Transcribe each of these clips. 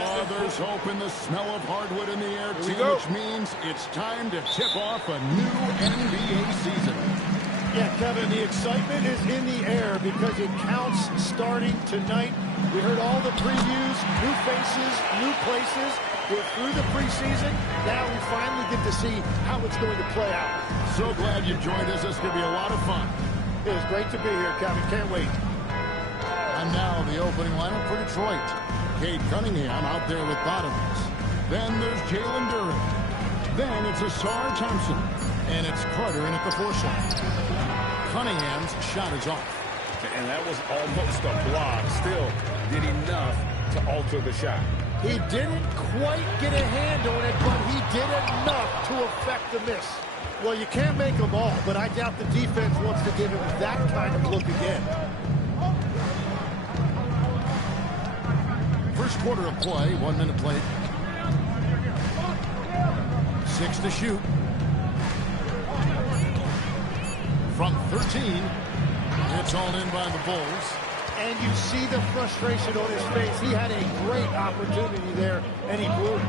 Oh, there's hope in the smell of hardwood in the air, team, which means it's time to tip off a new NBA season. Yeah, Kevin, the excitement is in the air because it counts starting tonight. We heard all the previews, new faces, new places. We're through the preseason. Now we finally get to see how it's going to play out. So glad you joined us. This is going to be a lot of fun. It is great to be here, Kevin. Can't wait. And now the opening lineup for Detroit. Cade Cunningham out there with Bottoms. Then there's Jalen Duren. Then it's Asar Thompson. And it's Carter in at the 4 slot. Cunningham's shot is off. And that was almost a block. Still did enough to alter the shot. He didn't quite get a hand on it, but he did enough to affect the miss. Well, you can't make them all, but I doubt the defense wants to give him that kind of look again. First quarter of play, 1 minute played. 6 to shoot. From 13, it's all in by the Bulls. And you see the frustration on his face. He had a great opportunity there, and he blew it.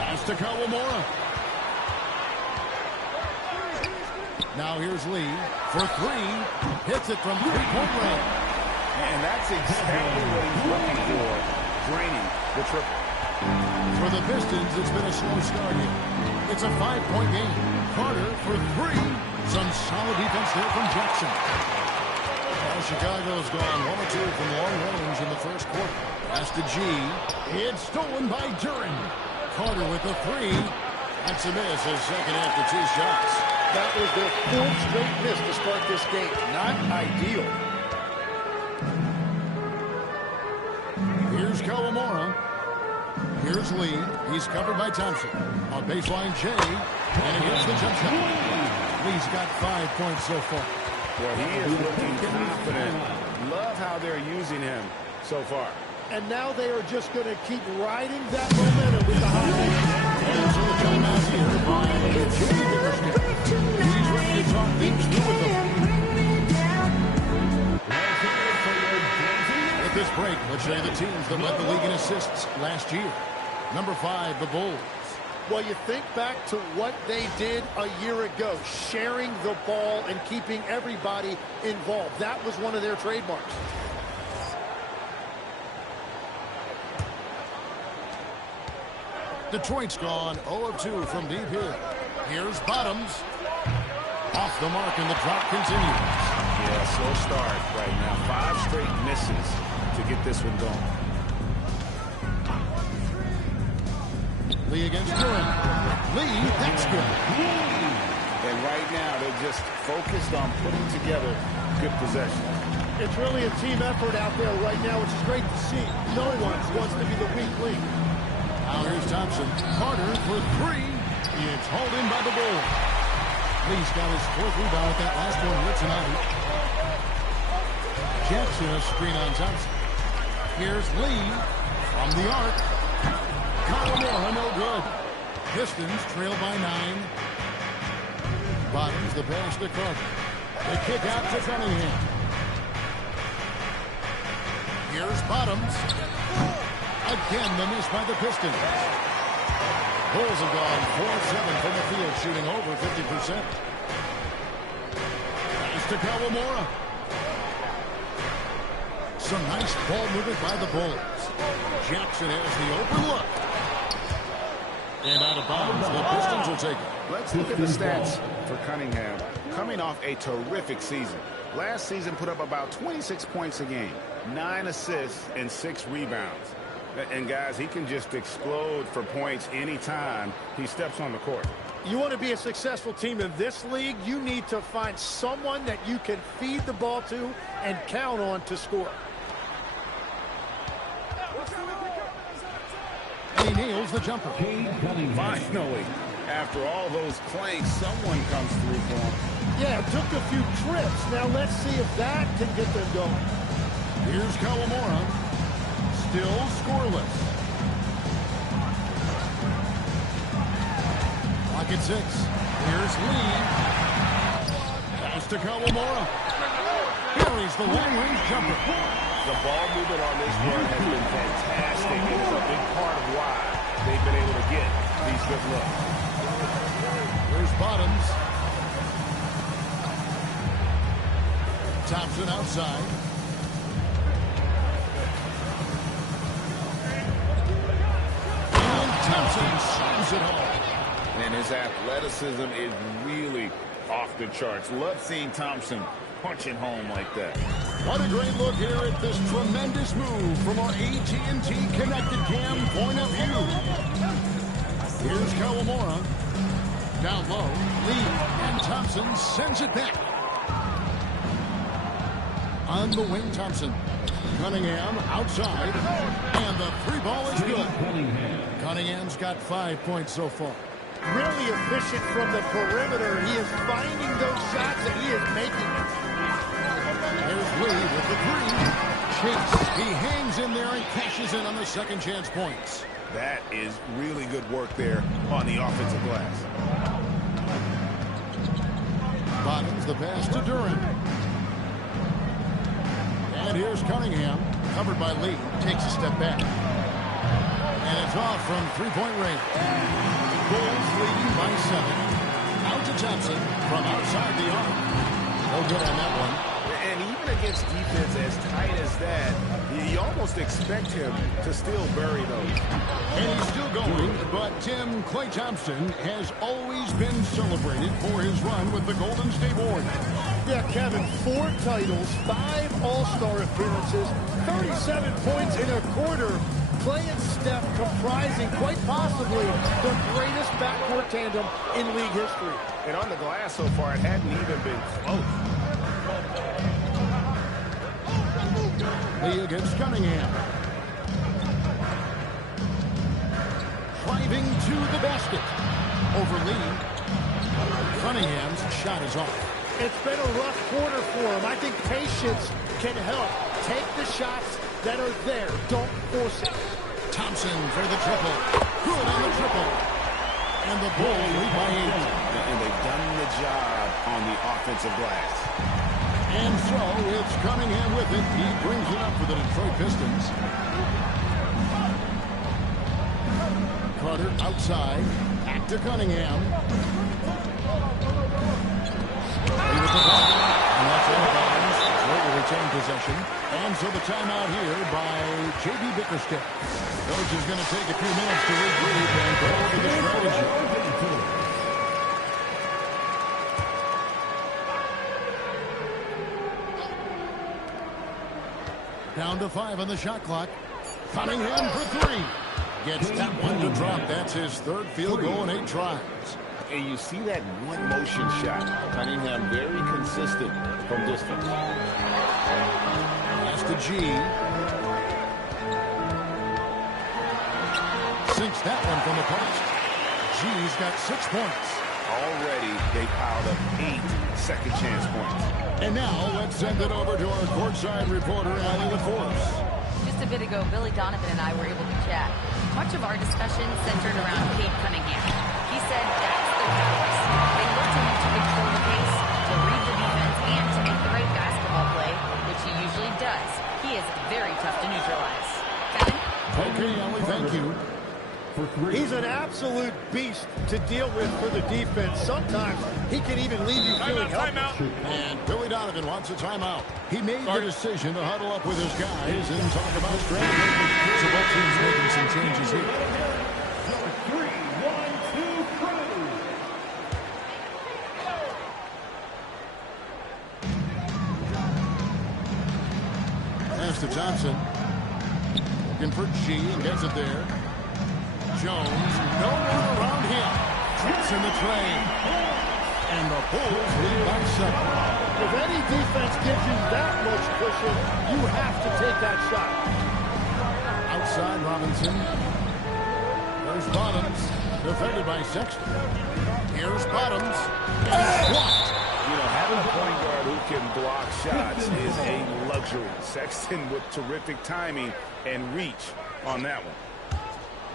Pass to Kawamura. Now here's Lee for 3. Hits it from 3-point range. And that's exactly what he's looking for, draining the triple. For the Pistons, it's been a slow start here. It's a 5-point game. Carter for 3. Some solid defense there from Jackson. Well, Chicago's gone 1 or 2 from long range in the first quarter. Pass to G. It's stolen by Duren. Carter with the 3. That's a miss. His second after 2 shots. That was their 4th straight miss to start this game. Not ideal. Here's Kawamura. Here's Lee. He's covered by Thompson. On baseline, Jay. And he hits the jump shot. Lee's got 5 points so far. Well, he is looking confident. Love how they're using him so far. And now they are just going to keep riding that momentum with the hot hand. And so the timeout here by Jimmy Bickerstaff. He's ready to talk things through with them. At this break, let's show you the teams that led the league in assists last year. Number 5, the Bulls. Well, you think back to what they did a year ago, sharing the ball and keeping everybody involved. That was one of their trademarks. Detroit's gone 0 of 2 from deep here. Here's Bottoms. Off the mark, and the drop continues. Yeah, slow start right now. 5 straight misses to get this one going. Lee against Duren. Lee, that's good. And right now, they're just focused on putting together good possession. It's really a team effort out there right now, which is great to see. No one wants to be the weak link. Now here's Thompson. Carter for 3. It's hauled in by the Bulls. Lee's got his 4th rebound at that last one here tonight. Jackson a screen on Thompson. Here's Lee from the arc. Kawamura, no good. Pistons trail by 9. Bottoms the pass to Carter. The kick out to Cunningham. Here's Bottoms. Again, the miss by the Pistons. Bulls have gone 4-7 from the field, shooting over 50%. Pass to Kawamura. Some nice ball movement by the Bulls. Jackson has the open look. And out of bounds, the Pistons will take it. Let's look at the stats for Cunningham. Coming off a terrific season. Last season put up about 26 points a game, 9 assists, and 6 rebounds. And, guys, he can just explode for points anytime he steps on the court. You want to be a successful team in this league, you need to find someone that you can feed the ball to and count on to score. He nails the jumper. Finally, after all those clanks, someone comes through for him. Yeah, it took a few trips. Now let's see if that can get them going. Here's Kawamura. Still scoreless. Clock at 6. Here's Lee. Pass to Kawamura. Carries the long-range jumper. The ball movement on this run has been fantastic. It is a big part of why they've been able to get these good looks. Here's Bottoms. Thompson outside. And Thompson slams it home. And his athleticism is really off the charts. Love seeing Thompson punching home like that. What a great look here at this tremendous move from our AT&T Connected Cam point of view. Here's Kawamura. Down low, Lee, and Thompson sends it back. On the wing, Thompson. Cunningham outside, and the three ball is good. Cunningham's got 5 points so far. Really efficient from the perimeter. He is finding those shots, and he is making it. There's Lee with the three. Chase, he hangs in there and cashes in on the second chance points. That is really good work there on the offensive glass. Bottoms the pass to Durant. And here's Cunningham, covered by Lee, takes a step back. And it's off from three-point range. Bulls leading by 7. Out to Thompson from outside the arc. No good on that one. And even against defense as tight as that, you almost expect him to still bury those. And he's still going, but Tim, Klay Thompson has always been celebrated for his run with the Golden State Warriors. Yeah, Kevin, 4 titles, 5 All-Star appearances, 37 points in a quarter. Klay and Steph comprising quite possibly the greatest backcourt tandem in league history. And on the glass so far, it hadn't even been close. Lee against Cunningham. Driving to the basket. Over Lee. Cunningham's shot is off. It's been a rough quarter for him. I think patience can help. Take the shots that are there. Don't force it. Thompson for the triple. Good on the triple. And the Bulls lead by 8. And they've done the job on the offensive glass. And so it's Cunningham with it. He brings it up for the Detroit Pistons. Carter outside. Back to Cunningham. He with the ball. And that's out of bounds. They will retain possession. And so the timeout here by J.B. Bickerstaff. Coach is going to take a few minutes to regroup and go over the strategy. Down to 5 on the shot clock. Cunningham for 3. Gets that one to drop. That's his 3rd field goal in 8 tries. And you see that one motion shot. Cunningham very consistent from distance. Pass to G. Sinks that one from the post. G's got 6 points. Already they piled up 8 second chance points. And now let's send it over to our courtside reporter, Allie LaForce. Just a bit ago, Billy Donovan and I were able to chat. Much of our discussion centered around Cade Cunningham. He said that's their weakness. They look to him to control the pace, to read the defense, and to make the right basketball play, which he usually does. He is very tough to neutralize. Kevin? Okay, Allie, thank you. He's an absolute beast to deal with for the defense. Sometimes he can even leave you feeling helpless. And Billy Donovan wants a timeout. He made the decision to huddle up with his guys and talk about strategy. So both teams making some changes here. 3, 1, 2, pass to Thompson. Looking for G and gets it there. Jones, no one around him. Trips in the train. And the Bulls lead by 7. If any defense gives you that much cushion, you have to take that shot. Outside Robinson. There's Bottoms. Defended by Sexton. Here's Bottoms. And it's blocked. You know, having a point guard who can block shots is a luxury. Sexton with terrific timing and reach on that one.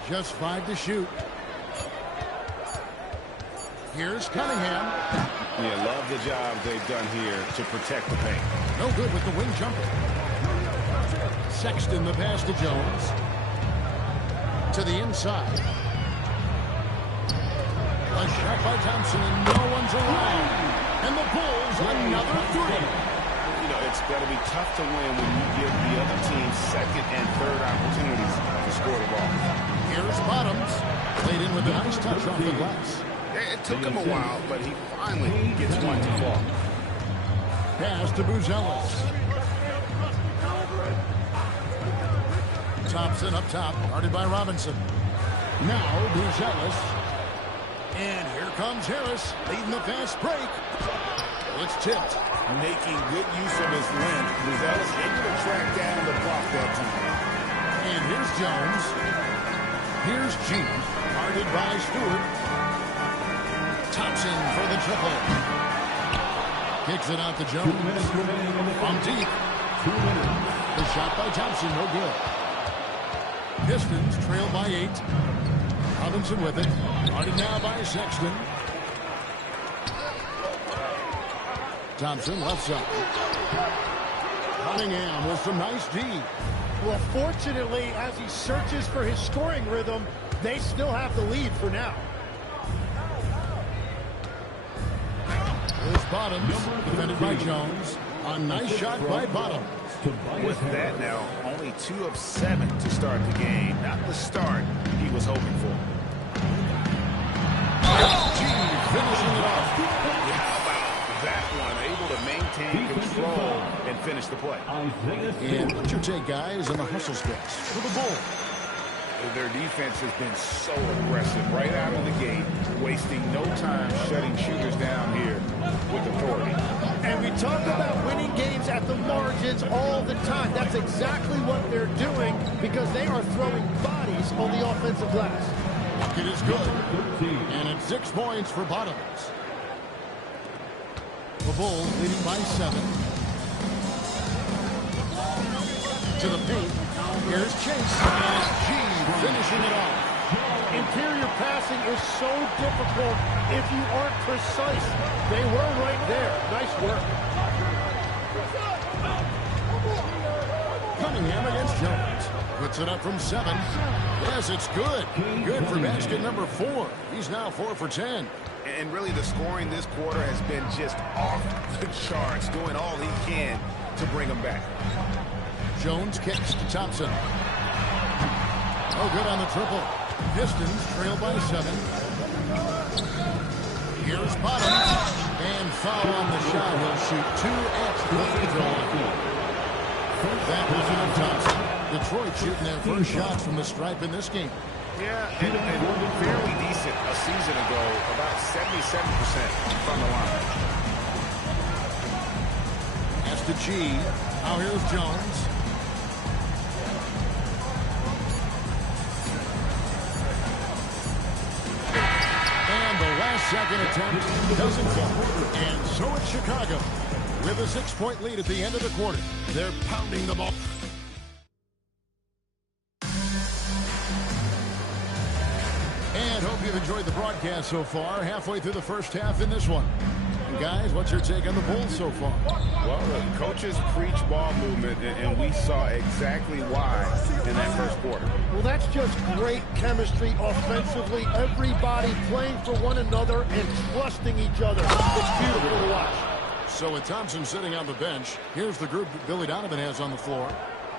Just 5 to shoot. Here's Cunningham. Yeah, love the job they've done here to protect the paint. No good with the wing jumper. Sexton, the pass to Jones. To the inside. A shot by Thompson, and no one's around. And the Bulls another three. You know, it's going to be tough to win when you give the other team second and third opportunities to score the ball. Here's Bottoms. Played in with a nice touch off the glass. It took him a while, but he finally gets one to fall. Pass to Buzelis. Thompson up top, guarded by Robinson. Now Buzelis. And here comes Harris, leading the fast break. It's tipped. Making good use of his length. Buzelis able to track down the block that time. And here's Jones. Here's G, guarded by Stewart. Thompson for the triple. Kicks it out to Jones. From deep. The shot by Thompson, no good. Pistons trail by 8. Robinson with it. Guarded now by Sexton. Thompson left side. Cunningham with some nice D. Well, fortunately, as he searches for his scoring rhythm, they still have the lead for now. Here's Bottoms, defended by Jones. A nice shot by Bottoms. With that now, only 2 of 7 to start the game. Not the start he was hoping for. G finishing it off. How about that one? Able to maintain control and finish the play. And what's your take, guys, on the hustle steps for the Bulls? Their defense has been so aggressive right out of the gate, wasting no time shutting shooters down here with authority. And we talk about winning games at the margins all the time. That's exactly what they're doing because they are throwing bodies on the offensive glass. It is good. And it's 6 points for Bottoms. The Bulls leading by 7. To the paint. Here's Chase. And it's G finishing it off. Interior passing is so difficult if you aren't precise. They were right there. Nice work. Cunningham against Jones. Puts it up from 7. Yes, it's good. Good for basket number 4. He's now 4 for 10. And really the scoring this quarter has been just off the charts, doing all he can to bring them back. Jones kicks to Thompson. Oh, good on the triple. Pistons trail by 7. Here's Bottoms. And foul on the shot. He'll shoot 2 at the free throw line. That was on Thompson. Detroit shooting their first shots from the stripe in this game. Yeah, and fairly decent a season ago, about 77% from the line. That's the Chi. Now here's Jones. And the last second attempt doesn't fall. And so it's Chicago with a 6-point lead at the end of the quarter. They're pounding the ball. And hope you've enjoyed the broadcast so far. Halfway through the first half in this one. And guys, what's your take on the Bulls so far? Well, the coaches preach ball movement, and we saw exactly why in that first quarter. Well, that's just great chemistry offensively. Everybody playing for one another and trusting each other. It's beautiful to watch. So with Thompson sitting on the bench, here's the group that Billy Donovan has on the floor.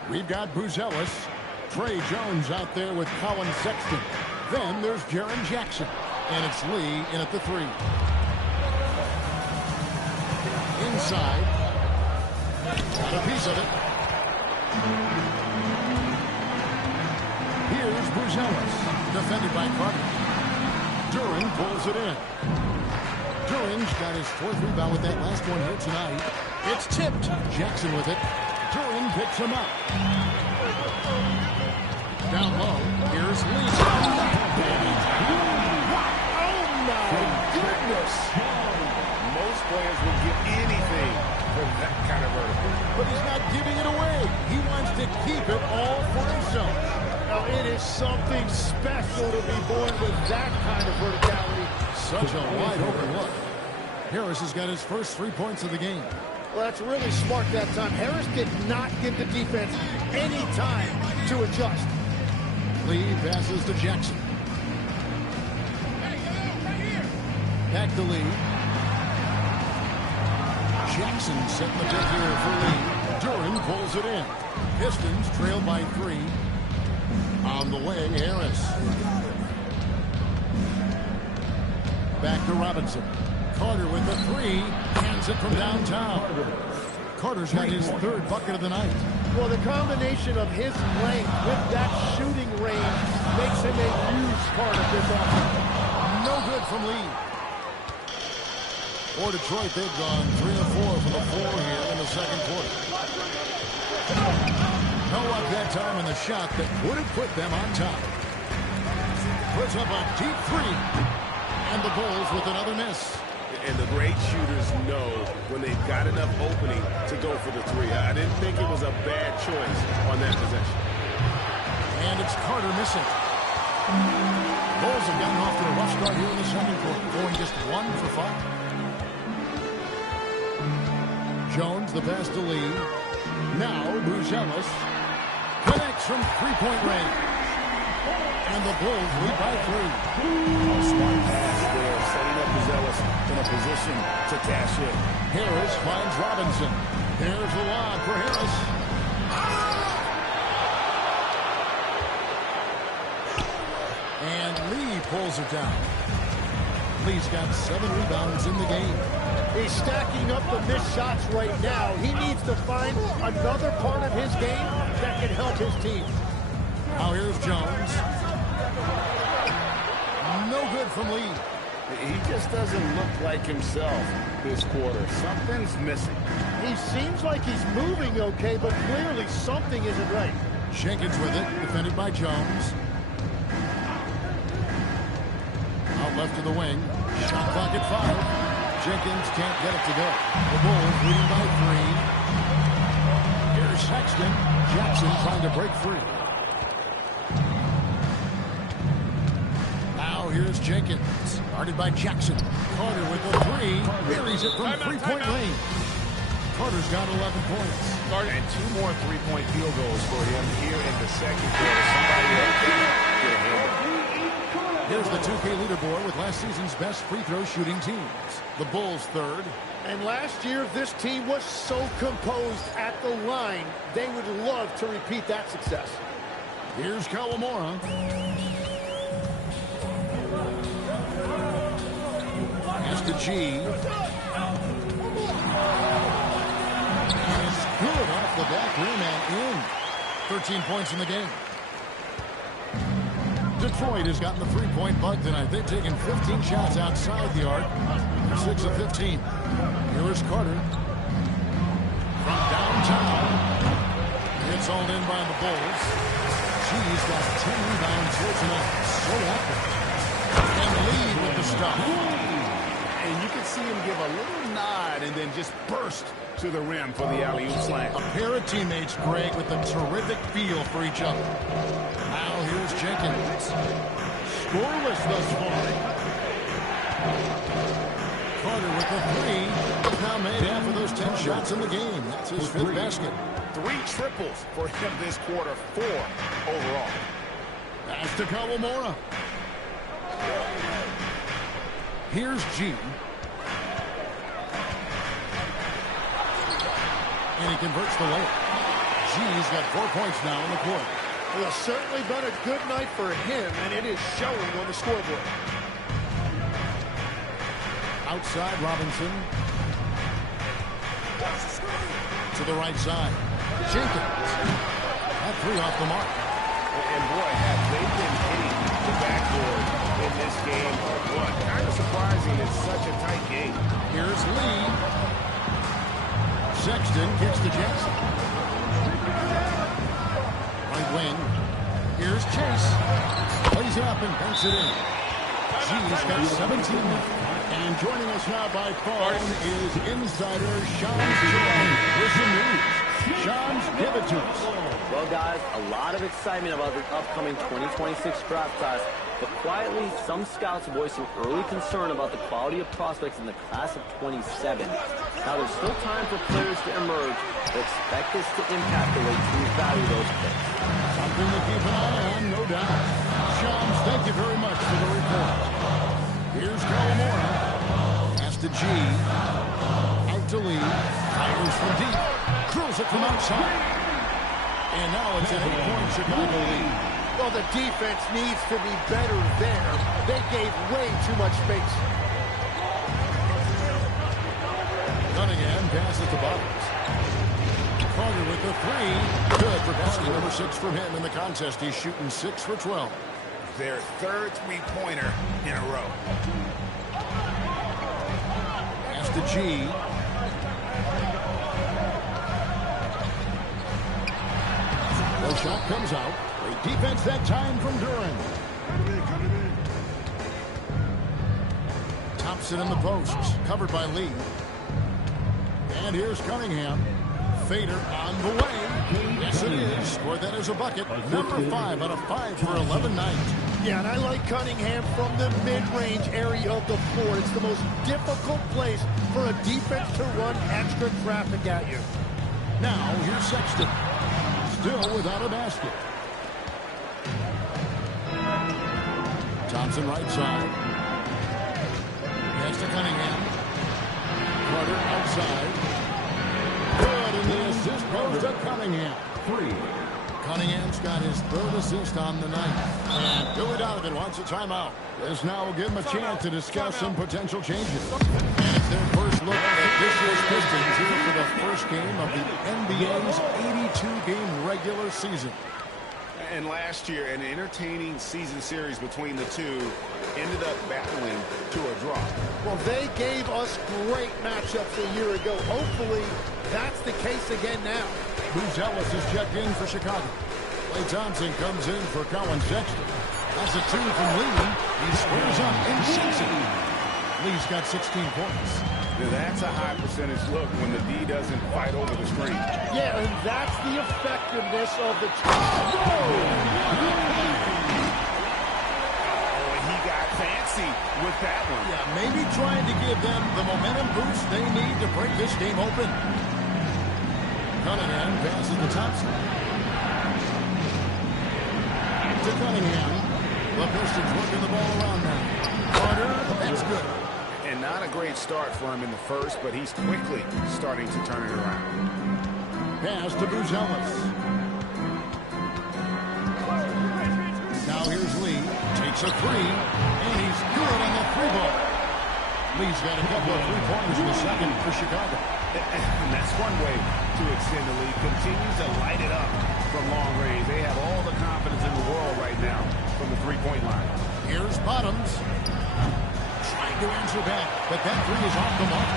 We've got Buzelis, Trey Jones out there with Colin Sexton. Then there's Jaren Jackson, and it's Lee in at the 3. Inside, got a piece of it. Here's Buzelis, defended by Carter. Duran pulls it in. Duran's got his 4th rebound with that last one here tonight. It's tipped. Jackson with it. Duran picks him up. Down low, here's Lee. Oh, my goodness. Most players would give anything for that kind of vertical. But he's not giving it away. He wants to keep it all for himself. Now, it is something special to be born with that kind of verticality. Such a wide open look. Harris has got his first 3 points of the game. Well, that's really smart that time. Harris did not give the defense any time to adjust. Lee passes to Jackson. Back to Lee. Jackson setting the pick here for Lee. Duran pulls it in. Pistons trail by 3. On the wing, Harris. Back to Robinson. Carter with the 3. Hands it from downtown. Carter's got his 3rd bucket of the night. Well, the combination of his length with that shooting range makes him a huge part of this offense. No good from Lee. For Detroit, they've gone 3 of 4 from the floor here in the second quarter. No luck that time in the shot that would have put them on top. Puts up a deep 3. And the Bulls with another miss. And the great shooters know when they've got enough opening to go for the 3. I didn't think it was a bad choice on that possession. And it's Carter missing. Bulls have gotten off to a rough start here in the second quarter, going just 1 for 5. Jones, the pass to Lee. Now, Buzelis connects from three-point range. And the Bulls lead by 3. A smart pass there, setting up Buzelis in a position to cash in. Harris finds Robinson. There's the lob for Harris. And Lee pulls it down. Lee's got 7 rebounds in the game. He's stacking up the missed shots right now. He needs to find another part of his game that can help his team. Now here's Jones. No good from Lee. He just doesn't look like himself this quarter. Something's missing. He seems like he's moving okay, but clearly something isn't right. Jenkins with it, defended by Jones. Out left to the wing. Shot clock at 5. Jenkins can't get it to go. The Bulls leading by 3. Here's Sexton. Jackson trying to break free. Now here's Jenkins. Guarded by Jackson. Carter with the 3. Buries it from three-point range. Carter's got 11 points. And 2 more three-point field goals for him here in the second quarter. Somebody else get a handle. Here's the 2K leaderboard with last season's best free throw shooting teams. The Bulls 3rd. And last year, this team was so composed at the line. They would love to repeat that success. Here's Kawamura. Pass to Chi. And it's good off the back rim and in. 13 points in the game. Detroit has gotten the three-point bug tonight. They've taken 15 shots outside the arc. 6 of 15. Here's Carter. From downtown. It's all in by the Bulls. Chi's got 10 rebounds here tonight. So active. And lead with the stop. And you can see him give a little nod and then just burst to the rim for the alley-oop slam. A pair of teammates, Greg, with a terrific feel for each other. Now here's Jenkins. Scoreless thus far. Carter with the 3. Now made half of those 10 shots in the game. That's his 5th basket. 3 triples for him this quarter. 4 overall. Pass to Kawamura. Here's G. And he converts the layup. G's got 4 points now in the quarter. Well, it's certainly been a good night for him, and it is showing on the scoreboard. Outside Robinson. To the right side. Jenkins. That 3 off the mark. And boy, have they been hitting the backboard in this game or what? Kind of surprising it's such a tight game. Here's Lee. Sexton kicks to Jackson. Right wing. Here's Chase. Plays it up and banks it in. G's got 17 left. And joining us now by phone is insider Sean Jones with some news. Shams, give it to us. Well, guys, a lot of excitement about the upcoming 2026 draft class, but quietly, some scouts are voicing early concern about the quality of prospects in the class of 27. Now, there's still time for players to emerge, but expect this to impact the way teams value those picks. Something to keep an eye on, no doubt. Shams, thank you very much for the report. Here's Calamora. Pass to G. Out to Lee. Fires from deep. Curls it from outside. And now it's an 8-point Chicago lead. Well, the defense needs to be better there. They gave way too much space. Cunningham passes to Bottoms. Carter with the three. Good for basket number 6 from him in the contest. He's shooting 6 for 12. Their third three-pointer in a row. Pass to G. The shot comes out. Great defense that time from Duran. Thompson in the posts. Covered by Lee. And here's Cunningham. Fader on the way. Yes, it is. Scored that as a bucket. Number 5 out of 5 for 11 night. Yeah, and I like Cunningham from the mid-range area of the floor. It's the most difficult place for a defense to run extra traffic at you. Now, here's Sexton. Still without a basket. Thompson right side. Pass to Cunningham. Carter outside. Good, and the assist goes to Cunningham. 3. Cunningham's got his third assist on the night. And Billy Donovan wants a timeout. This now will give him a chance to discuss some potential changes. And it's their first look at this year's Pistons here for the first game of the NBA's 82-game regular season. And last year, an entertaining season series between the two ended up battling to a draw. Well, they gave us great matchups a year ago. Hopefully, that's the case again now. Buzelis is checked in for Chicago. Klay Thompson comes in for Colin Sexton. That's a 2 from Lee. He squares up and sinks it. Lee's got 16 points. Now, that's a high percentage look when the D doesn't fight over the screen. Yeah, and that's the effectiveness of the He got fancy with that one. Yeah, maybe trying to give them the momentum boost they need to break this game open. Cunningham passes to Thompson. To Cunningham. The Pistons working the ball around now. Carter, that's good. And not a great start for him in the first, but he's quickly starting to turn it around. Pass to Buzelis. Now here's Lee. Takes a 3, and he's good on the 3-ball. Lee's got a couple of 3-pointers in the second for Chicago. And that's one way to extend the lead. Continues to light it up from long range. They have all the confidence in the world right now from the 3-point line. Here's Bottoms. Trying to answer back, but that 3 is off the mark.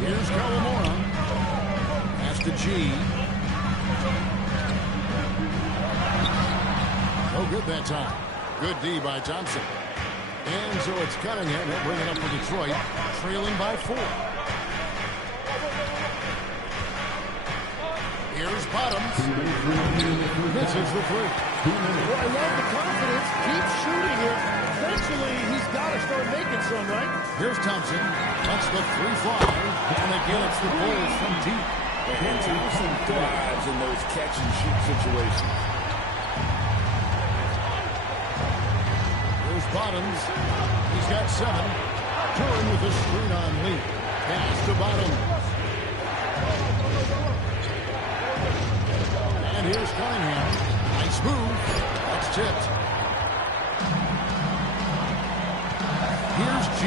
Here's Calamora. Pass to G. No good that time. Good D by Thompson. And so it's Cunningham. He'll bring it up for Detroit, trailing by 4. Here's Bottoms. Misses the 3. Well, I love the confidence. Keep shooting it. Eventually, he's got to start making some, right? Here's Thompson. Lets the 3 fly. And again, it's the Bulls from deep. And Thompson thrives in those catch-and-shoot situations. Here's Bottoms. He's got 7. Turn with the screen on Lee. Pass to Bottoms. And here's Cunningham. Nice move. That's tipped. Here's G.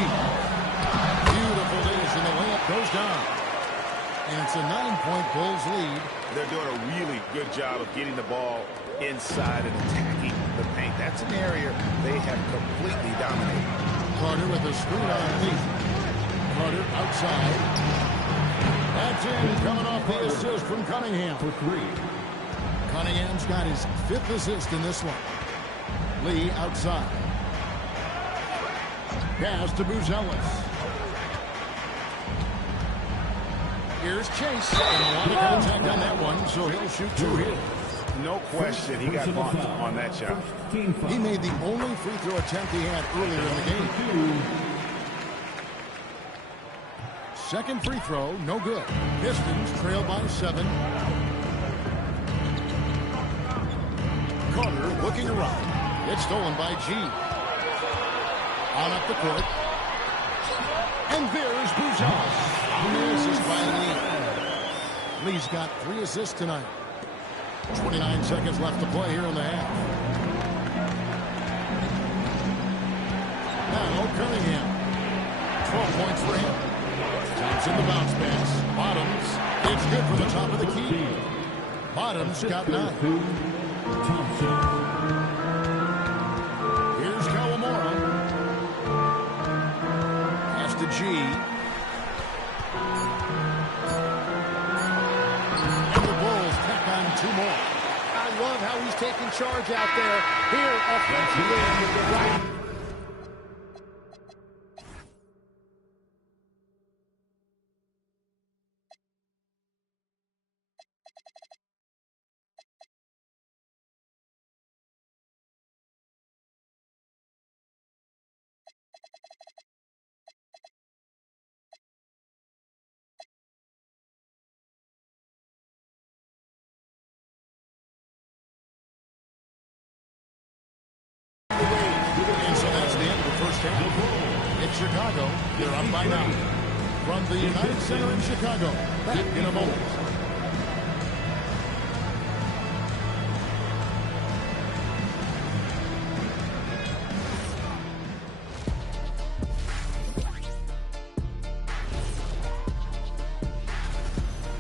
Beautiful dish, and the layup goes down. And it's a 9-point Bulls lead. They're doing a really good job of getting the ball inside and attacking the paint. That's an area they have completely dominated. Carter with a screen on Lee. Carter outside. That's in, coming off the assist from Cunningham. For 3. Cunningham's got his 5th assist in this one. Lee outside. Pass to Buzelis. Here's Chase. And a lot of contact on that one, so he'll shoot 2 here. No question he got bumped on that shot. He made the only free throw attempt he had earlier in the game. Second free throw, no good. Pistons trail by 7. Carter looking around. It's stolen by G. On up the court. And there's Bouchard. On the assist by Lee. Lee's got 3 assists tonight. 29 seconds left to play here in the half. Now Cunningham. 12 points for him. Thompson the bounce pass. Bottoms. It's good from the top of the key. Bottoms got 9. Here's Kawamura. Pass to G. And the Bulls tack on 2 more. I love how he's taking charge out there. Here, offensively, with the right. And so that's the end of the first half. It's Chicago. They're up by 9. From the United Center in Chicago. Back in a moment.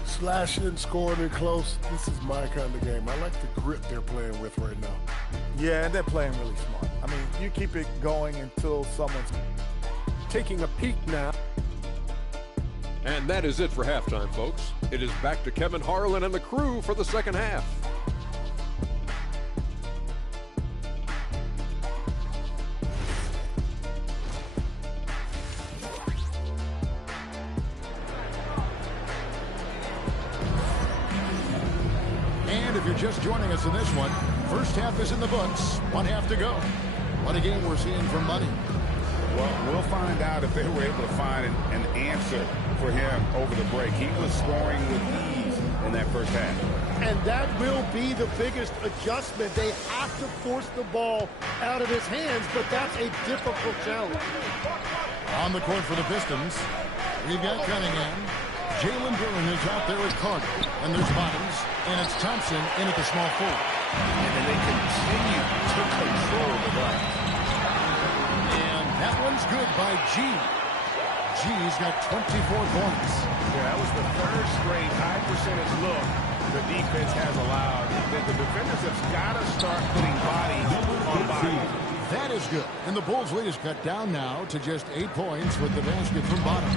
Slashing, scoring it close. This is my kind of game. I like the grit they're playing with right now. Yeah, and they're playing really smart. I mean, you keep it going until someone's taking a peek now. And that is it for halftime, folks. It is back to Kevin Harlan and the crew for the second half. And if you're just joining us in this one, first half is in the books. 1 half to go. What a game we're seeing from Money. Well, we'll find out if they were able to find an answer for him over the break. He was scoring with ease in that first half. And that will be the biggest adjustment. They have to force the ball out of his hands, but that's a difficult challenge. On the court for the Pistons, we've got Cunningham. Jalen Duren is out there with Carter. And there's Bottoms. And it's Thompson in at the small forward. And then they continue to control the glass. And that one's good by G. G's got 24 points. Yeah, that was the third straight high percentage look the defense has allowed. The defenders have got to start putting body on body. That is good. And the Bulls' lead is cut down now to just 8 points with the basket from Bottoms.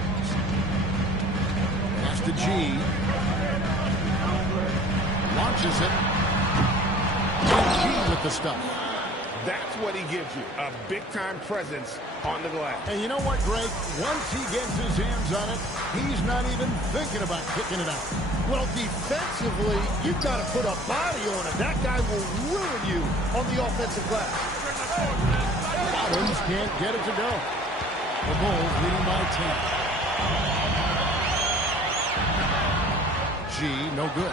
Pass to G. Launches it. And G with the stuff. That's what he gives you, a big-time presence on the glass. And you know what, Greg? Once he gets his hands on it, he's not even thinking about kicking it out. Well, defensively, you've got to put a body on it. That guy will ruin you on the offensive glass. Bottoms can't get it to go. The Bulls leading by 10. G, no good.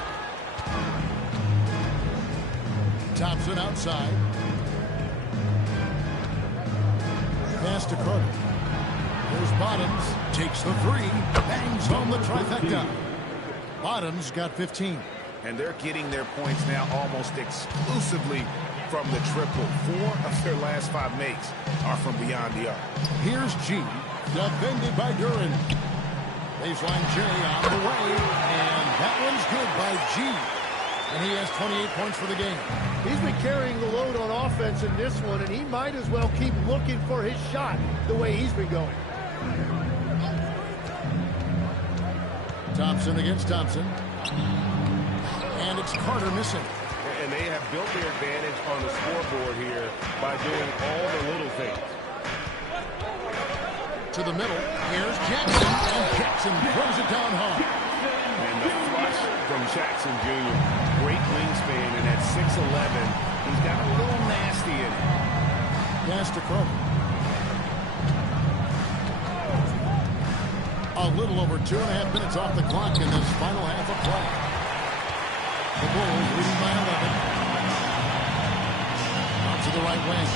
Thompson outside. Pass to Carter. There's Bottoms. Takes the 3. Bangs home the trifecta. Bottoms got 15. And they're getting their points now almost exclusively from the triple. 4 of their last 5 makes are from beyond the arc. Here's G. Defended by Duren. Baseline J on the way. And that one's good by G. And he has 28 points for the game. He's been carrying the load on offense in this one, and he might as well keep looking for his shot the way he's been going. Thompson against Thompson. And it's Carter missing. And they have built their advantage on the scoreboard here by doing all the little things. To the middle. Here's Jackson. And Jackson throws it down hard. And the flush from Jackson Jr. Great wingspan, and at 6'11", he's got a little nasty in it. Pass to Kroger. A little over 2.5 minutes off the clock in this final half of play. The Bulls leading by 11. Out to the right wing.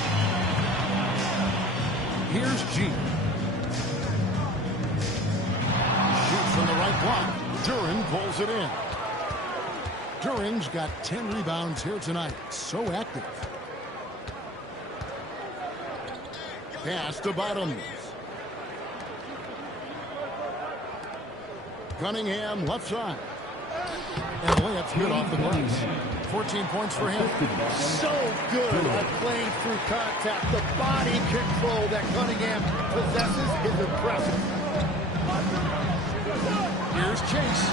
Here's G. Shoots from the right block. Duren pulls it in. Duren's got 10 rebounds here tonight. So active. Pass to Bottoms. Cunningham left side. And layup's good off the glass. 14 points for him. So good at playing through contact. The body control that Cunningham possesses is impressive. Here's Chase.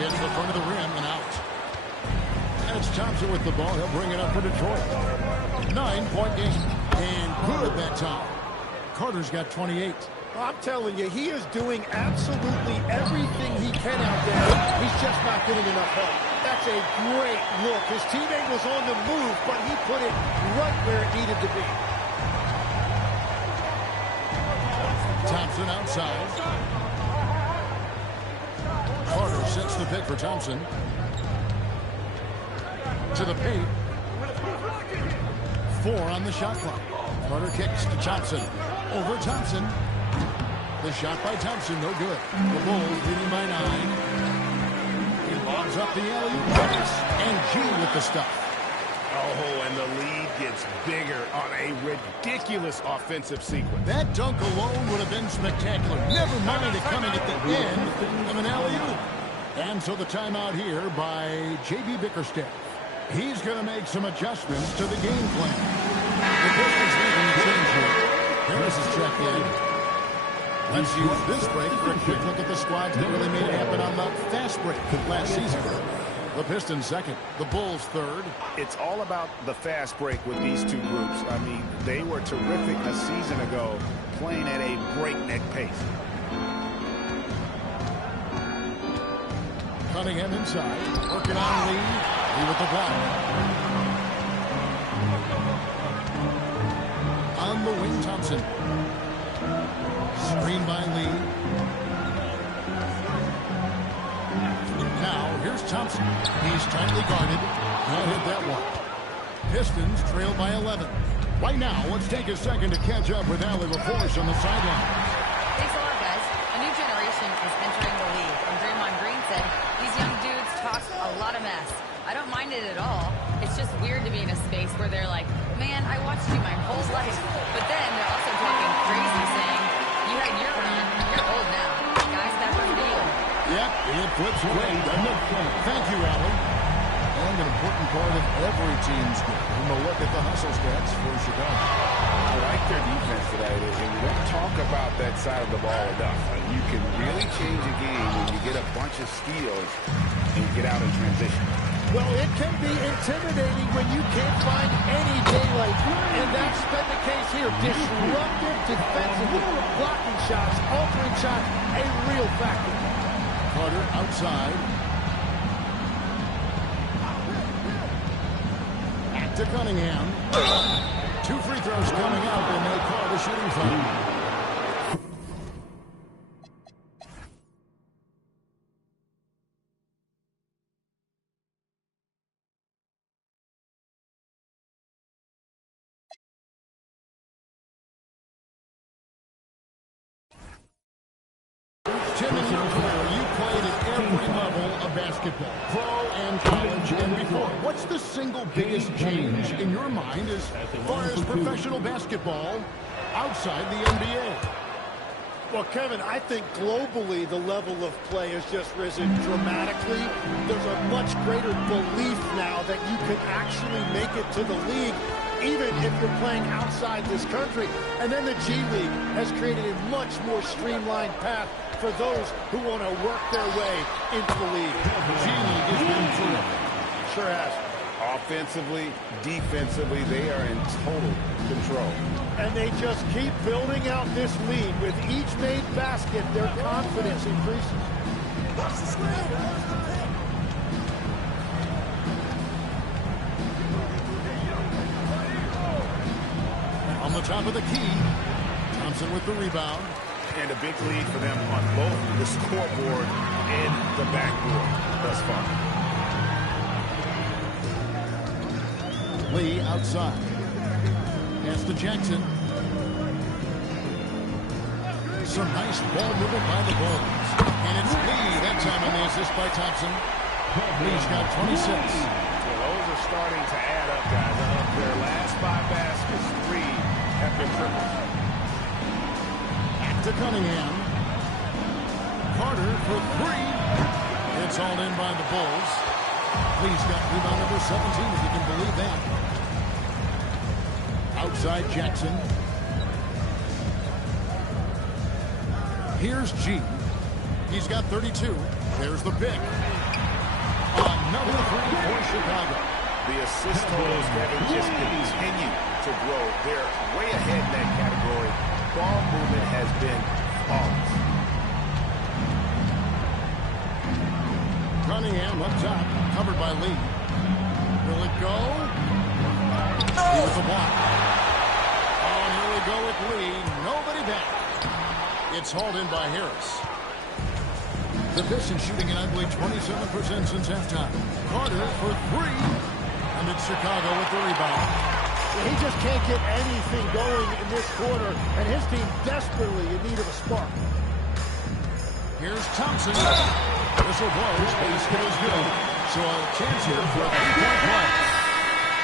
Gets the front of the rim and out. And it's Thompson with the ball. He'll bring it up for Detroit. 9-point game. And good that time. Carter's got 28. I'm telling you, he is doing absolutely everything he can out there. He's just not getting enough help. That's a great look. His teammate was on the move, but he put it right where it needed to be. Thompson outside. Carter sets the pick for Thompson. To the paint. 4 on the shot clock. Carter kicks to Thompson. Over Thompson. The shot by Thompson, no good. The Bulls leading by 9. He lobs up the alley-oop pass. And G with the stuff. Oh, and the lead gets bigger on a ridiculous offensive sequence. That dunk alone would have been spectacular. Never mind it coming at the end of an alley-oop. And so the timeout here by J.B. Bickerstaff. He's going to make some adjustments to the game plan. The Pistons making a change here. Harris is checked in. Let's use this break for a quick look at the squads that really made it happen on the fast break last season. The Pistons second, the Bulls third. It's all about the fast break with these two groups. I mean, they were terrific a season ago, playing at a breakneck pace. Cunningham inside, working on Lee. Lee with the block. On the wing, Thompson. Screen by Lee. Now, here's Thompson. He's tightly guarded. Can't hit that one. Pistons trail by 11. Right now, let's take a second to catch up with Allie LaForce on the sideline. Thanks a lot, guys. A new generation is entering the league, and Draymond Green said, these young dudes talk a lot of mess. I don't mind it at all. It's just weird to be in a space where they're like, man, I watched you my whole life. But then they're also talking crazy, saying, you had your run, you're old now. Guys, that's what the deal. Yep, it flips away, doesn't it? Thank you, Allie. And an important part of every team's game. We'll look at the hustle stats for Chicago. I like their defense today, and we don't talk about that side of the ball enough. You can really change a game when you get a bunch of steals and get out in transition. Well, it can be intimidating when you can't find any daylight, and that's been the case here. Disruptive defensively, blocking shots, altering shots, a real factor. Carter outside. Back to Cunningham. 2 free throws coming up, and they call the shooting foul. Tim, in your career, you played at every level of basketball, pro and college and before. What's the single biggest change in your mind as far as professional basketball outside the NBA? Well, Kevin, I think globally the level of play has just risen dramatically. There's a much greater belief now that you can actually make it to the league, even if you're playing outside this country. And then the G League has created a much more streamlined path for those who want to work their way into the league. G League has been terrific. Sure has. Offensively, defensively, they are in total control. And they just keep building out this lead. With each made basket, their confidence increases. On the top of the key, Thompson with the rebound. And a big lead for them on both the scoreboard and the backboard thus far. Lee outside. Pass to Jackson. Some nice ball movement by the Bulls. And it's Lee that time on the assist by Thompson. Lee's got 26. Well, those are starting to add up, guys. Their last 5 baskets, 3 have been triples. Back to Cunningham. Carter for 3. It's all in by the Bulls. Lee's got rebound number 17, if you can believe that. Outside Jackson. Here's G. He's got 32. There's the pick. Another 3 for Chicago. The assist totals, Kevin, just continue to grow. They're way ahead in that category. Ball movement has been flawless. Cunningham up top, covered by Lee. Will it go? He with the block. Oh, and here we go with Lee. Nobody back. It's hauled in by Harris. The Pistons shooting an ugly 27% since halftime. Carter for 3. And it's Chicago with the rebound. He just can't get anything going in this quarter, and his team desperately in need of a spark. Here's Thompson. Whistle blows, basket is good. So a chance here for a 3-point play.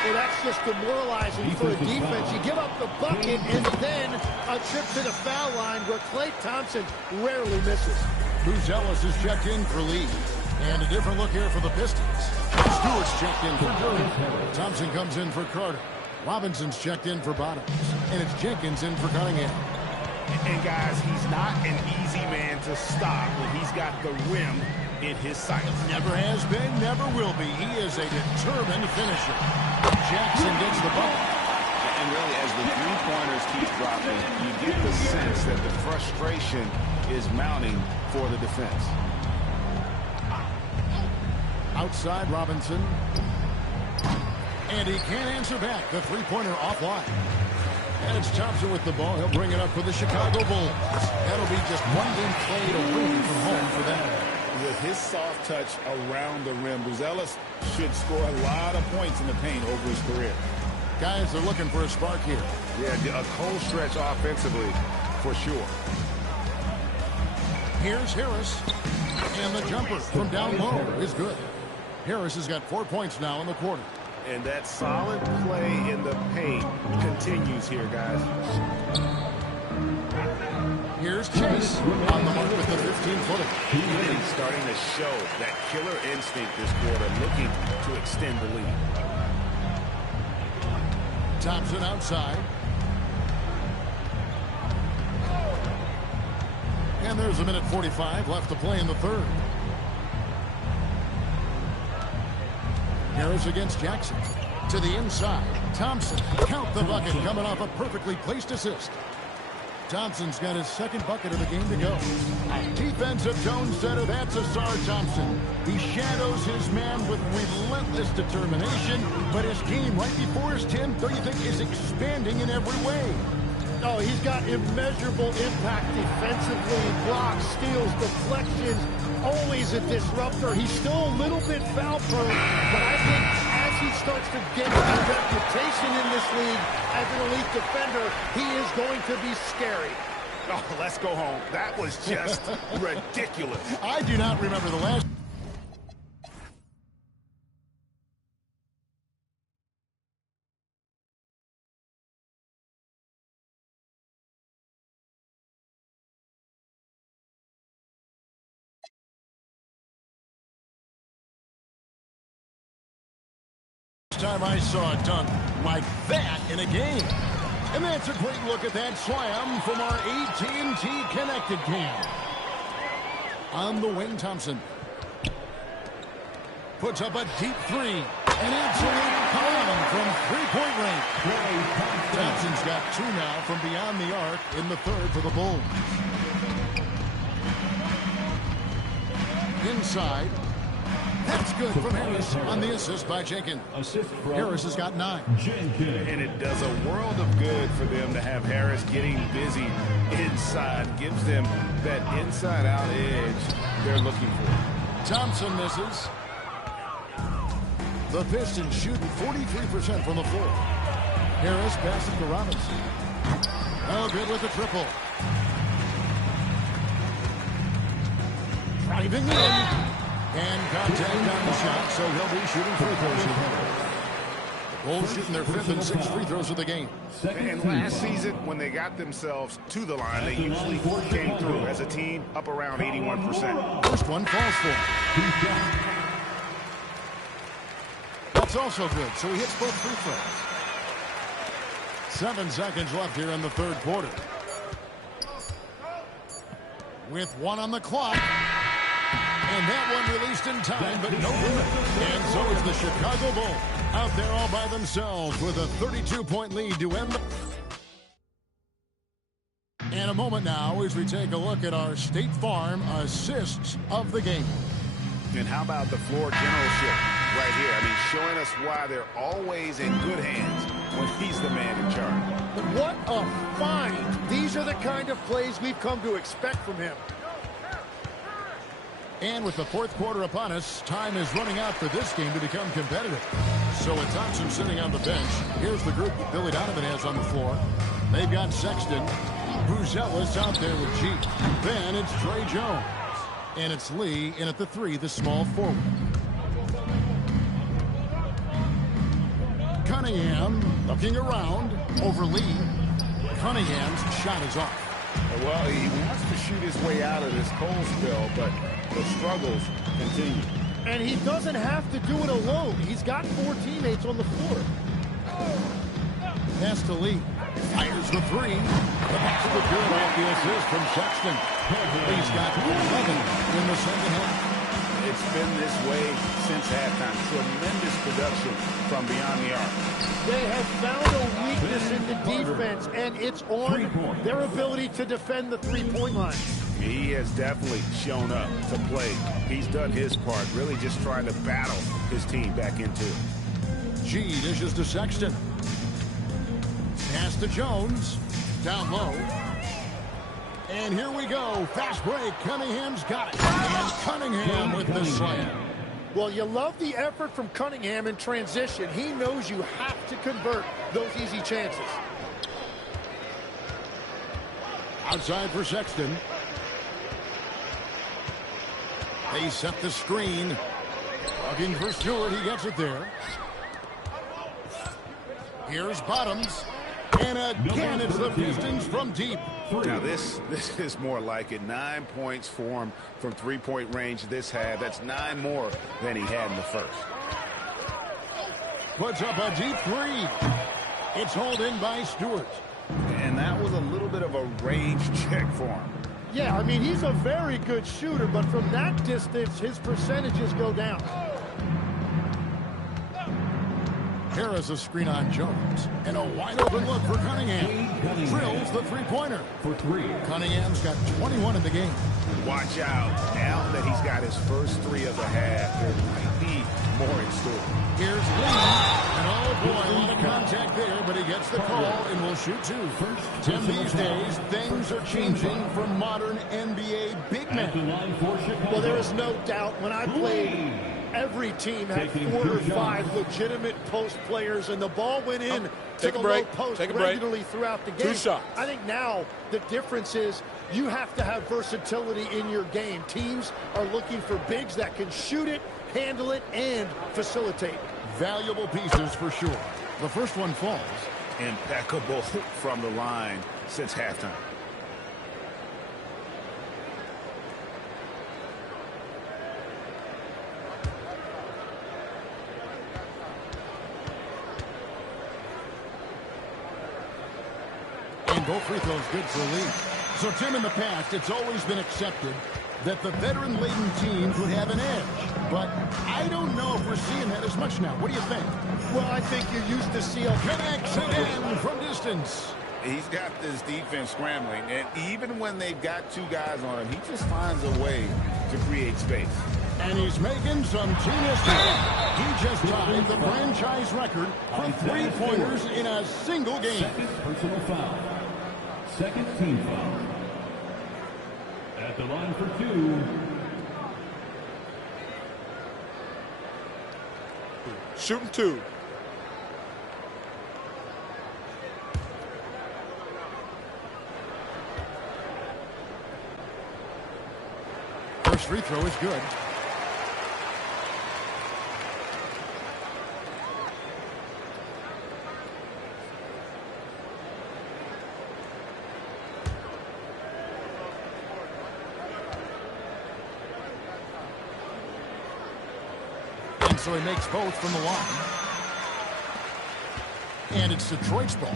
Well, that's just demoralizing for a defense. You give up the bucket, and then a trip to the foul line where Klay Thompson rarely misses. Ellis is checked in for Lee. And a different look here for the Pistons. Stewart's checked in for Curry. Thompson comes in for Carter. Robinson's checked in for Bottoms. And it's Jenkins in for Cunningham. And guys, he's not an easy man to stop when he's got the rim in his sights. Never has been, never will be. He is a determined finisher. Jackson gets the bucket. And really, as the three-pointers keep dropping, you get the sense that the frustration is mounting for the defense. Outside Robinson. And he can't answer back. The three-pointer offline. And it's Thompson with the ball. He'll bring it up for the Chicago Bulls. That'll be just one game played away from home for them. With his soft touch around the rim, Ellis should score a lot of points in the paint over his career. Guys, they're looking for a spark here. Yeah, a cold stretch offensively, for sure. Here's Harris. And the jumper from down low is good. Harris has got 4 points now in the quarter. And that solid play in the paint continues here, guys. Here's Chase on the mark with the 15-footer. He's starting to show that killer instinct this quarter, looking to extend the lead. Thompson outside. And there's a minute 45 left to play in the third. Harris against Jackson. To the inside. Thompson. Count the bucket coming off a perfectly placed assist. Thompson's got his second bucket of the game to go. Defensive tone setter, that's Asar Thompson. He shadows his man with relentless determination, but his game right before his 10, don't you think, is expanding in every way? Oh, he's got immeasurable impact defensively, blocks, steals, deflections, always a disruptor. He's still a little bit foul prone, but I think as he starts to get a reputation in this league as an elite defender, he is going to be scary. Oh, let's go home. That was just ridiculous. I do not remember the last time I saw it done like that in a game. And that's a great look at that slam from our AT&T Connected Cam. On the wing, Thompson puts up a deep three. An absolute bomb from three-point range. Thompson's got 2 now from beyond the arc in the third for the Bulls. inside. That's good from Harris on the assist by Jenkins. Harris has got 9. And it does a world of good for them to have Harris getting busy inside. Gives them that inside-out edge they're looking for. Thompson misses. The Pistons shooting 43% from the floor. Harris passes to Robinson. Oh, good with the triple. Driving in. And contact on the shot, so he'll be shooting free throws again. The Bulls shooting their 5th and 6th free throws of the game. And last season, when they got themselves to the line, they usually came through as a team up around 81%. First one falls for him. That's also good, so he hits both free throws. 7 seconds left here in the 3rd quarter. With 1 on the clock. And that one released in time, but no good. And so is the Chicago Bulls out there all by themselves with a 32-point lead to end the... And a moment now as we take a look at our State Farm assists of the game. And how about the floor generalship right here? I mean, showing us why they're always in good hands when he's the man in charge. What a find. These are the kind of plays we've come to expect from him. And with the 4th quarter upon us, time is running out for this game to become competitive. So with Thompson sitting on the bench, here's the group that Billy Donovan has on the floor. They've got Sexton, Buzelis out there with G. Then it's Trey Jones. And it's Lee in at the 3, the small forward. Cunningham looking around over Lee. Cunningham's shot is off. Well, he wants to shoot his way out of this cold spell, but the struggles continue. And he doesn't have to do it alone. He's got 4 teammates on the floor. Pass to Lee. Fires the 3. The pass is good off the assist from Sexton. Lee's got 11 in the 2nd half. It's been this way since halftime. Tremendous production from beyond the arc. They have found a weakness in the defense, and it's on their ability to defend the 3-point line. He has definitely shown up to play. He's done his part, really just trying to battle his team back into it. G dishes to Sexton. Pass to Jones. Down low. And here we go. Fast break. Cunningham's got it. And Cunningham with the slam. Well, you love the effort from Cunningham in transition. He knows you have to convert those easy chances. Outside for Sexton. They set the screen. Looking for Stewart. He gets it there. Here's Bottoms. And again, it's the Pistons from deep. Now, this is more like it. 9 points for him from 3-point range this half. That's 9 more than he had in the first. Puts up a deep 3. It's hauled in by Stewart. And that was a little bit of a range check for him. Yeah, I mean, he's a very good shooter, but from that distance, his percentages go down. Harris a screen on Jones. And a wide open look for Cunningham. Drills the 3-pointer. For 3. Cunningham's got 21 in the game. Watch out. Now that he's got his first 3 of the half, there might be more in store. Here's Lee. And oh boy, a lot of contact there, but he gets the call and will shoot 2. Tim, these days, things are changing for modern NBA big men. Well, there is no doubt when I played, every team had 4 or 5 legitimate post players, and the ball went in to the low post regularly throughout the game. 2 shots. I think now the difference is you have to have versatility in your game. Teams are looking for bigs that can shoot it, handle it, and facilitate. Valuable pieces for sure. The first one falls. Impeccable from the line since halftime. And both free throws good for Lee. So, Tim, in the past, it's always been accepted that the veteran-laden teams would have an edge. But I don't know if we're seeing that as much now. What do you think? Well, I think you're used to seeing connects again from distance. He's got this defense scrambling, and even when they've got 2 guys on him, he just finds a way to create space. And he's making some genius plays. He just tied the franchise record for three-pointers in a single game. Second personal foul. Second team foul. At the line for two. Shooting two. First free throw is good. And so he makes both from the line. And it's Detroit's ball.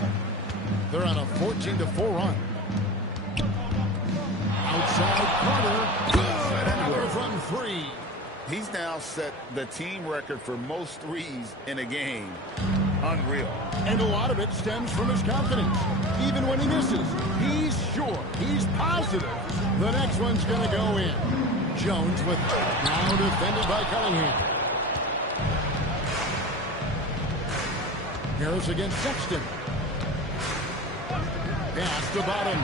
They're on a 14-4 run. Outside Carter. Good. Another from three. He's now set the team record for most threes in a game. Unreal. And a lot of it stems from his confidence. Even when he misses, he's sure, he's positive the next one's going to go in. Jones with now defended by Cunningham. Harris against Sexton. Pass to bottom.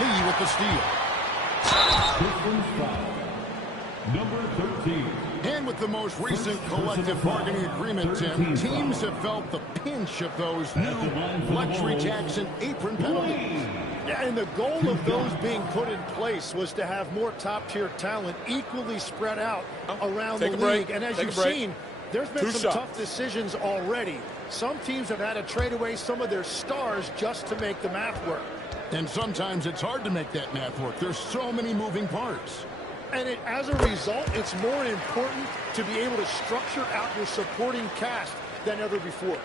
Lee with the steal. Number 13. And with the most recent collective bargaining agreement, Tim, teams have felt the pinch of those new luxury tax and apron penalties. Yeah, and the goal of those being put in place was to have more top-tier talent equally spread out around the league. And as you've seen, there's been some tough decisions already. Some teams have had to trade away some of their stars just to make the math work. And sometimes it's hard to make that math work. There's so many moving parts. And as a result, it's more important to be able to structure out your supporting cast than ever before.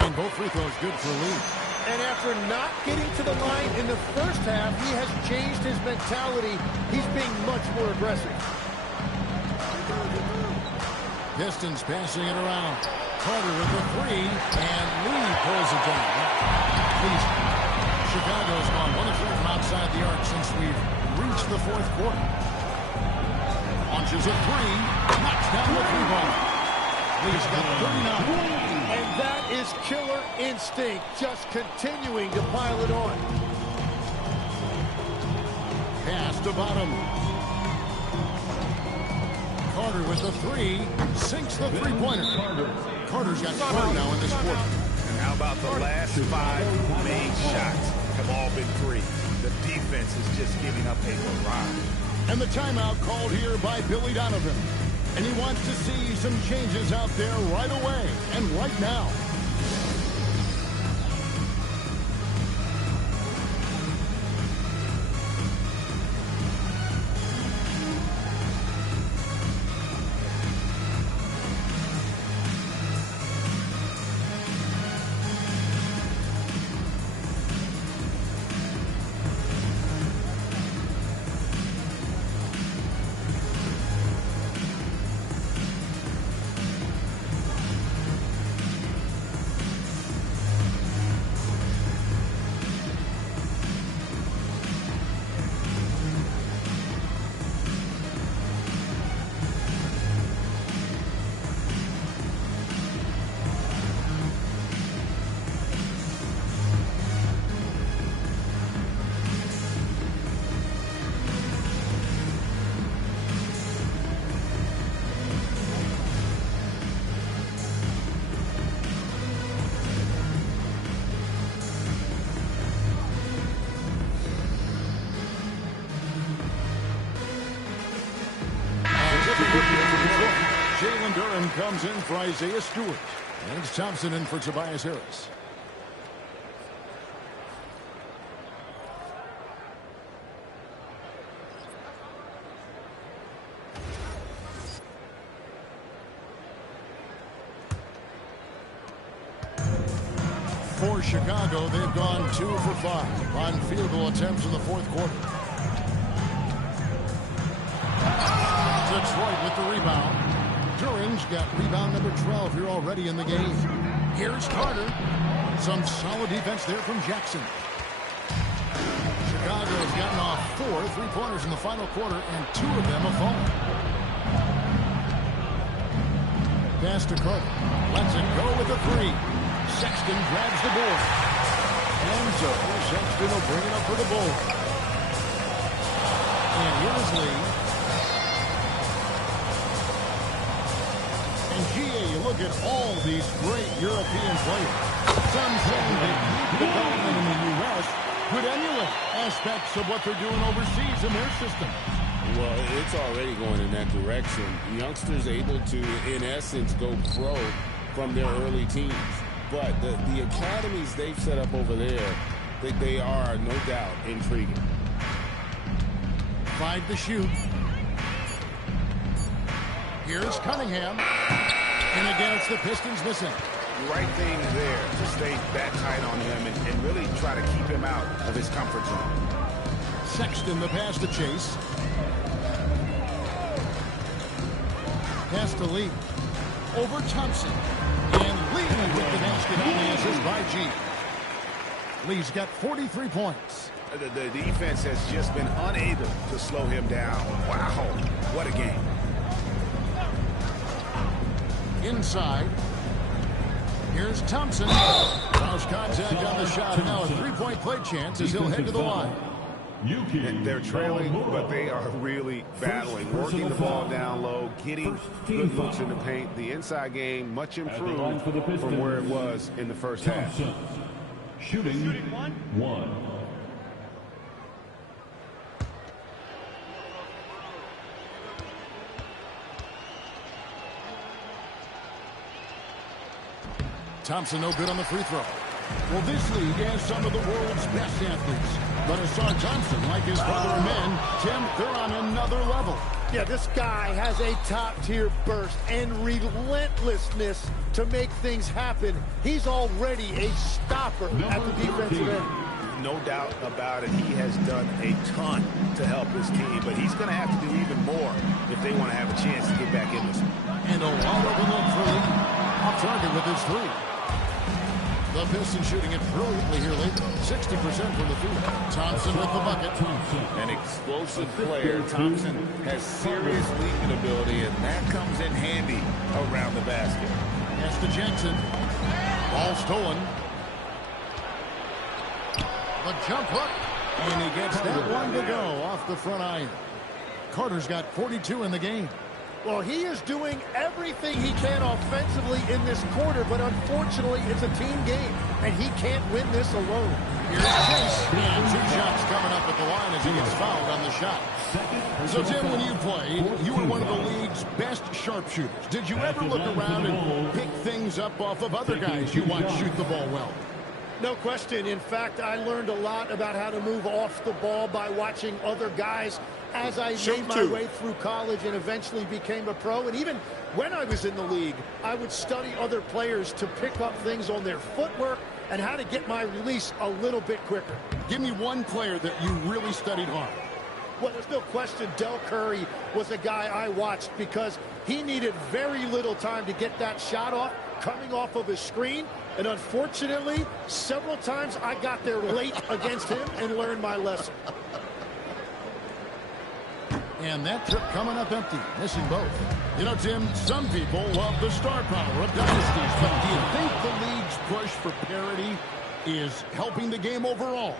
And both free throws good for Lee. And after not getting to the line in the first half, he has changed his mentality. He's being much more aggressive. Pistons passing it around. Carter with the three, and Lee pulls it down. Chicago's gone 1 of 3 from outside the arc since we've reached the fourth quarter. Launches a three, knocks down the three-ball. Lee's got 39. And that is killer instinct, just continuing to pile it on. Pass to bottom. Carter with the three, sinks the three-pointer. Carter's got 4 now in this quarter. And how about the last 5 main shots have all been three? The defense is just giving up a barrage. And the timeout called here by Billy Donovan. And he wants to see some changes out there right away and right now. Jalen Durham comes in for Isaiah Stewart. And it's Thompson in for Tobias Harris. For Chicago, they've gone 2 for 5 on field goal attempts in the fourth quarter. To Detroit with the rebound. Duran's got rebound number 12 here already in the game. Here's Carter. Some solid defense there from Jackson. Chicago's gotten off 4 3-pointers in the final quarter, and 2 of them have fallen. Pass to Carter. Lets it go with a 3. Sexton grabs the board. And so Sexton will bring it up for the Bulls. And here's Lee. And GA, you look at all these great European players. Some claim that youth development in the U.S. could emulate aspects of what they're doing overseas in their system. Well, it's already going in that direction. Youngsters able to, in essence, go pro from their early teens. But the academies they've set up over there, they are, no doubt, intriguing. 5 to shoot. Here's Cunningham. And again, it's the Pistons missing. The right thing there to stay that tight on him and really try to keep him out of his comfort zone. Sexton, the pass to Chase. Pass to Lee. Over Thompson. And Lee with the basket on the assist by G. Lee's got 43 points. The defense has just been unable to slow him down. Wow, what a game. Inside. Here's Thompson. Cross contact on the shot. And now a 3-point play chance as he'll head to the line. They're trailing, but they are really battling, working the ball down low, getting good looks in the paint. The inside game much improved from where it was in the first half. Shooting 1. Thompson no good on the free throw. Well, this league has some of the world's best athletes. But Asar Thompson, like his brother men, Tim, they're on another level. Yeah, this guy has a top-tier burst and relentlessness to make things happen. He's already a stopper at the defensive end. No doubt about it. He has done a ton to help his team, but he's going to have to do even more if they want to have a chance to get back in this one. And a wide open look for Lee. Off target with his 3. The Pistons shooting it brilliantly here lately. 60% from the field. Thompson with the bucket. An explosive player. Thompson has serious leaping ability, and that comes in handy around the basket. Pass to Jackson. Ball stolen. The jump hook. And he gets that one to go off the front iron. Carter's got 42 in the game. Well, he is doing everything he can offensively in this quarter, but unfortunately, it's a team game, and he can't win this alone. Here's Chase. And 2 shots coming up at the line as he gets fouled on the shot. So, Tim, when you played, you were one of the league's best sharpshooters. Did you ever look around and pick things up off of other guys you watch shoot the ball well? No question. In fact, I learned a lot about how to move off the ball by watching other guys as I made my way through college and eventually became a pro. And even when I was in the league, I would study other players to pick up things on their footwork and how to get my release a little bit quicker. Give me one player that you really studied hard. Well, there's no question Del Curry was a guy I watched because he needed very little time to get that shot off coming off of his screen. And unfortunately, several times I got there late against him and learned my lesson. And that trip coming up empty, missing both. You know, Tim, some people love the star power of dynasties, but do you think the league's push for parity is helping the game overall?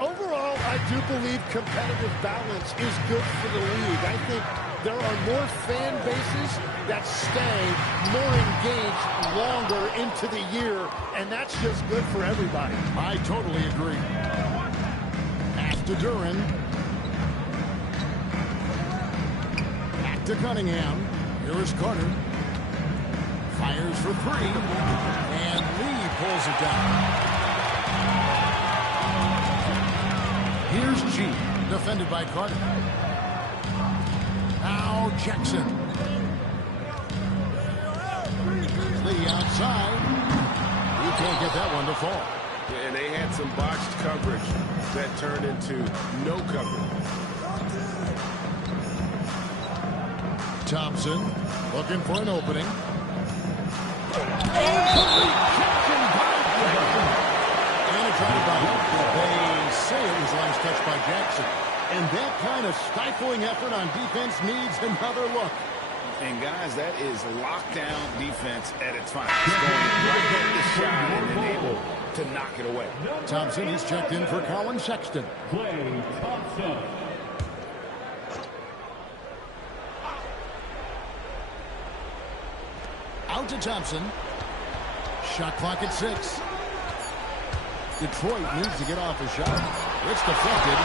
Overall, I do believe competitive balance is good for the league. I think there are more fan bases that stay more engaged longer into the year, and that's just good for everybody. I totally agree. Pass to Duran. Back to Cunningham. Here is Carter. Fires for 3. And Lee pulls it down. Here's G, defended by Carter. Now Jackson. Lee outside. He can't get that one to fall. And they had some botched coverage that turned into no coverage. Thompson looking for an opening. Incomplete Jackson by Jackson. And a try to bounce. They say it was last touched by Jackson. And that kind of stifling effort on defense needs another look. And guys, that is lockdown defense at its finest. Going right at the shot and then able to knock it away. Thompson is checked in for Colin Sexton. Klay Thompson. Out to Thompson. Shot clock at 6. Detroit needs to get off a shot. It's deflected.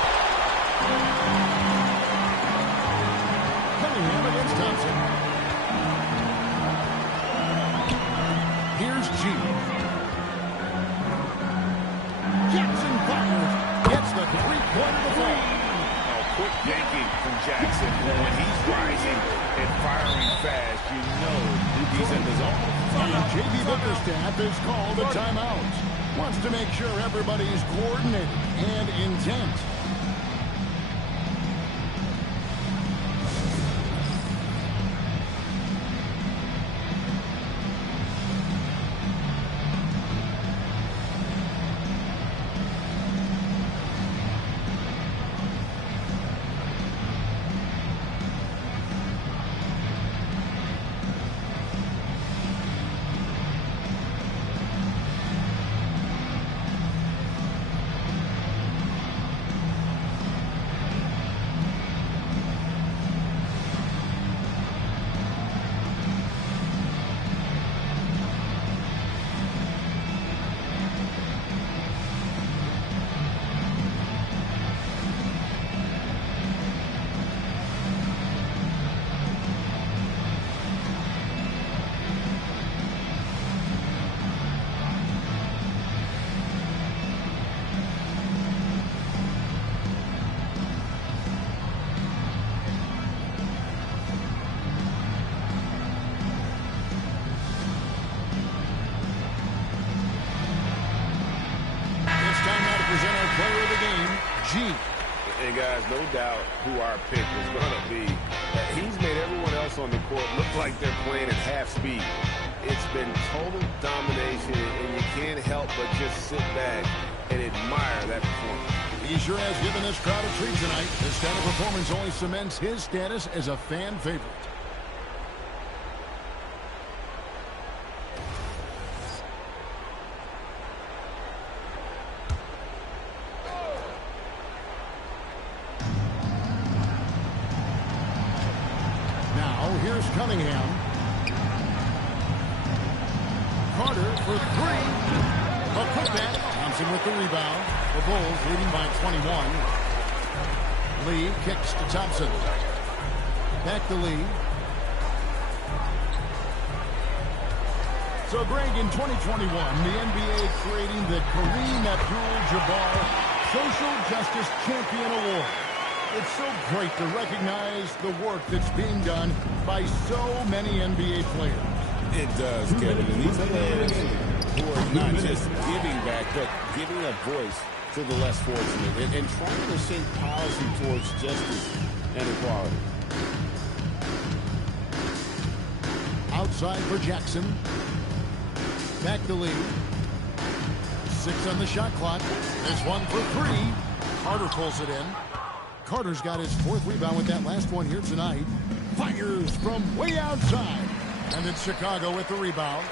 Cunningham against Thompson. Here's G. Jackson fires. Gets the three-pointer to fall. Quick yanking from Jackson. When he's rising and firing fast, you know he's in the zone. And J.B. Bickerstaff has called a timeout. Wants to make sure everybody's coordinated and intent. Player of the game, G. And guys, no doubt who our pick was going to be. He's made everyone else on the court look like they're playing at half speed. It's been total domination, and you can't help but just sit back and admire that performance. He sure has given this crowd a treat tonight. This kind of performance only cements his status as a fan favorite. Here's Cunningham. Carter for 3. A putback. Thompson with the rebound. The Bulls leading by 21. Lee kicks to Thompson. Back to Lee. So, Greg, in 2021, the NBA creating the Kareem Abdul-Jabbar Social Justice Champion Award. It's so great to recognize the work that's being done by so many NBA players. It does, Kevin. And these players who are not just giving back, but giving a voice to the less fortunate and trying to send policy towards justice and equality. Outside for Jackson. Back to Lee. 6 on the shot clock. There's one for 3. Carter pulls it in. Carter's got his 4th rebound with that last one here tonight. Fires from way outside. And it's Chicago with the rebound.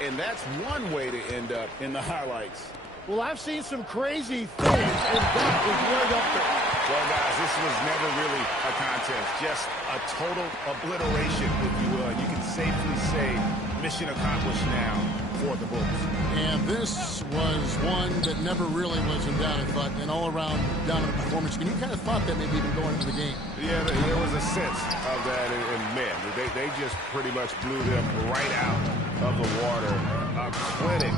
And that's one way to end up in the highlights. Well, I've seen some crazy things, and that is right up there. Well, guys, this was never really a contest. Just a total obliteration, if you will. And you can safely say mission accomplished now for the Bulls. And this was one that never really was in doubt, I thought, an all-around dominant performance. And you kind of thought that maybe even going into the game. Yeah, there was a sense of that, and man, they just pretty much blew them right out of the water. A clinic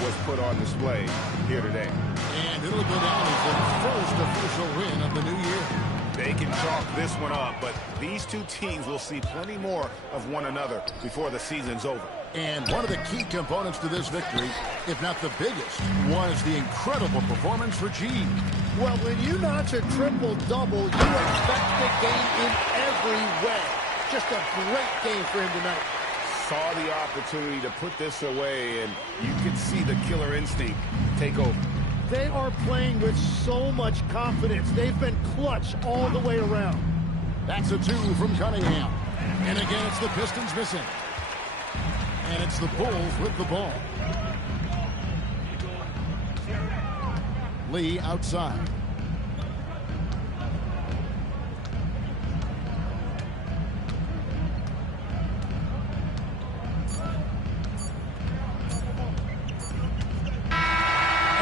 was put on display here today. And it'll go down as the first official win of the new year. They can chalk this one up, but these two teams will see plenty more of one another before the season's over. And one of the key components to this victory, if not the biggest, was the incredible performance for G. Well, when you notch a triple-double, you affect the game in every way. Just a great game for him tonight. Saw the opportunity to put this away, and you could see the killer instinct take over. They are playing with so much confidence. They've been clutch all the way around. That's a 2 from Cunningham. And again, it's the Pistons missing. And it's the Bulls with the ball. Lee outside.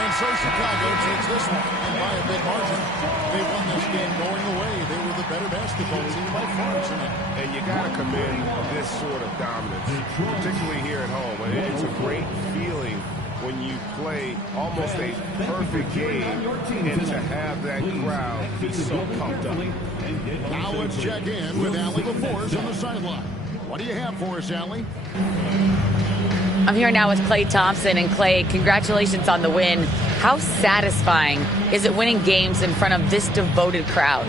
And so Chicago takes this one, and by a big margin. They won this game going away. They were the better basketball team by far tonight. And you got to commend this sort of dominance, particularly here at home. And it's a great feeling when you play almost a perfect game and to have that crowd be so pumped up. Now let's check in with Allie LaForce on the sideline. What do you have for us, Allie? I'm here now with Klay Thompson. And Klay, congratulations on the win. How satisfying is it winning games in front of this devoted crowd?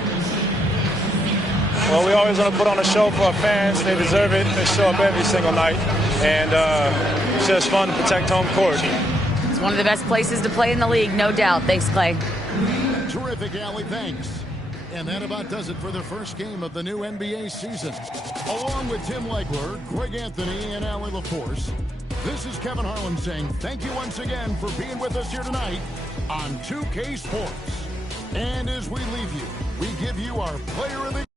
Well, we always want to put on a show for our fans. They deserve it. They show up every single night. And it's just fun to protect home court. It's one of the best places to play in the league, no doubt. Thanks, Klay. Terrific, Allie. Thanks. And that about does it for the first game of the new NBA season. Along with Tim Legler, Greg Anthony, and Allie LaForce, this is Kevin Harlan saying thank you once again for being with us here tonight on 2K Sports. And as we leave you, we give you our player of the